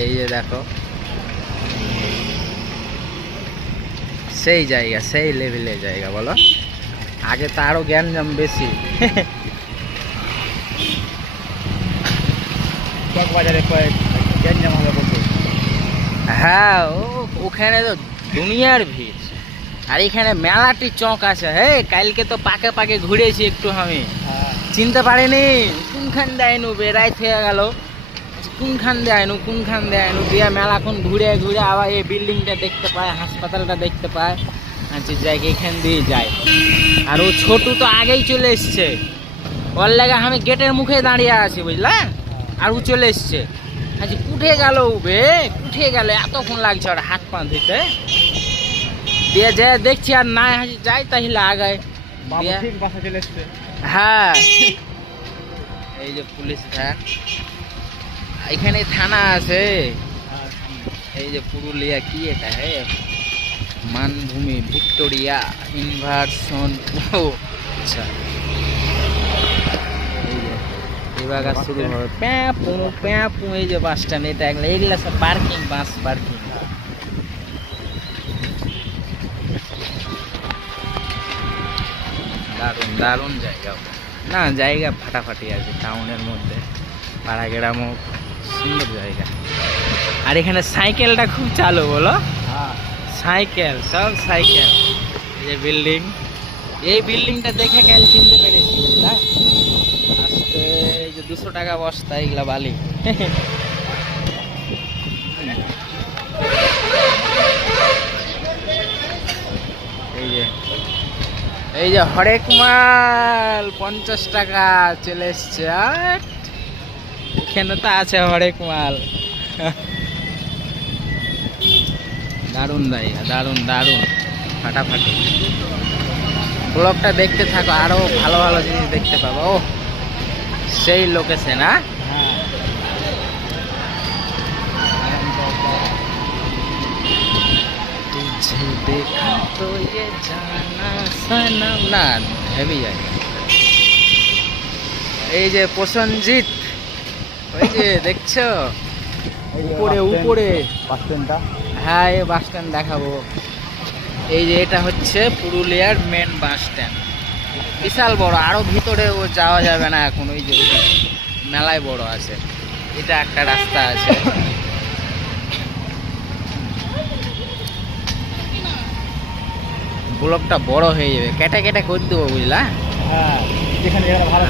এই যে দেখো সেই জায়গা, সেই লেভেলের জায়গা বলো। আগে তো আরো গ্যাঞ্জাম বেশি। বাজারে গ্যাঞ্জাম হবে বলতে। হ্যাঁ, ওখানে তো দুনিয়ার ভিড়। আর এখানে মেলাটি চক আছে। হে, কালকে তো পাকে পাকে ঘুরেছি একটু আমি, চিনতে পারিনি কোনখান দেয়নু বেড়াই থেকে গেল, কোনখান দেয়নু দিয়ে মেলাখন ঘুরে ঘুরে আবার এই বিল্ডিংটা দেখতে পায়, হাসপাতালটা দেখতে পায়। আচ্ছা যাই, এখান দিয়ে যায়। আর ও ছোটু তো আগেই চলে এসছে, ওর লাগে আমি গেটের মুখে দাঁড়িয়ে আছি বুঝলা। আর ও চলে এসছে। আচ্ছা উঠে গেল, উঠে গেল, এতক্ষণ লাগছে ওর হাত পা ধুতে। দিয়ে যে দেখছি আর নাই, হাসি যাই তাহলে আগায়। হ্যাঁ, এই যে পুলিশ ভ্যান, এখানে থানা আছে। এই যে পুরুলিয়া কি এটা হে, মানভূমি ভিক্টোরিয়া ইনভার্সন। আচ্ছা, এই যে এবার শুরু হবে প্যাঁ। এই যে বাস স্ট্যান্ড, এটা এগুলা সব পার্কিং, বাস পার্কিং। দারুণ দারুণ জায়গা না, জায়গা ফাটাফাটি আছে টাউনের মধ্যে, পাড়া গ্রামও সুন্দর জায়গা। আর এখানে সাইকেলটা খুব চালু বলো। সাইকেল, সব সাইকেল। এই যে বিল্ডিং, এই বিল্ডিংটা দেখে কাল চিনতে পেরেছি বুঝলা। আজকে এই যে 200 টাকা বস্তা এগুলা বালি। এই যে হরেক মাল 50 টাকা চলে এসছে। আর এখানে তো আছে হরেক মাল। দারুণ জায়গা, দারুণ দারুণ ফাটাফাটি। ব্লগটা দেখতে থাকো, আরো ভালো ভালো জিনিস দেখতে পাবো। ও সেই লোকেশন। দেখা তো ये জানা সনম না, হেভি জায়গা। এই যে প্রসেনজিৎ, ওই যে দেখছো উপরে উপরে বাস স্ট্যান্ডটা। হ্যাঁ, এই বাস স্ট্যান্ড দেখাবো। এই যে এটা হচ্ছে পুরুলিয়ার মেন বাস স্ট্যান্ড, বিশাল বড়। আরো ভিতরে ও যাওয়া যাবে না এখন, ওই যে মেলায় বড় আছে। এটা একটা রাস্তা আছে। ব্লকটা বড় হয়ে যাবে, কেটে কেটে করে দেবো বুঝলা। হ্যাঁ, যেখানে ভালো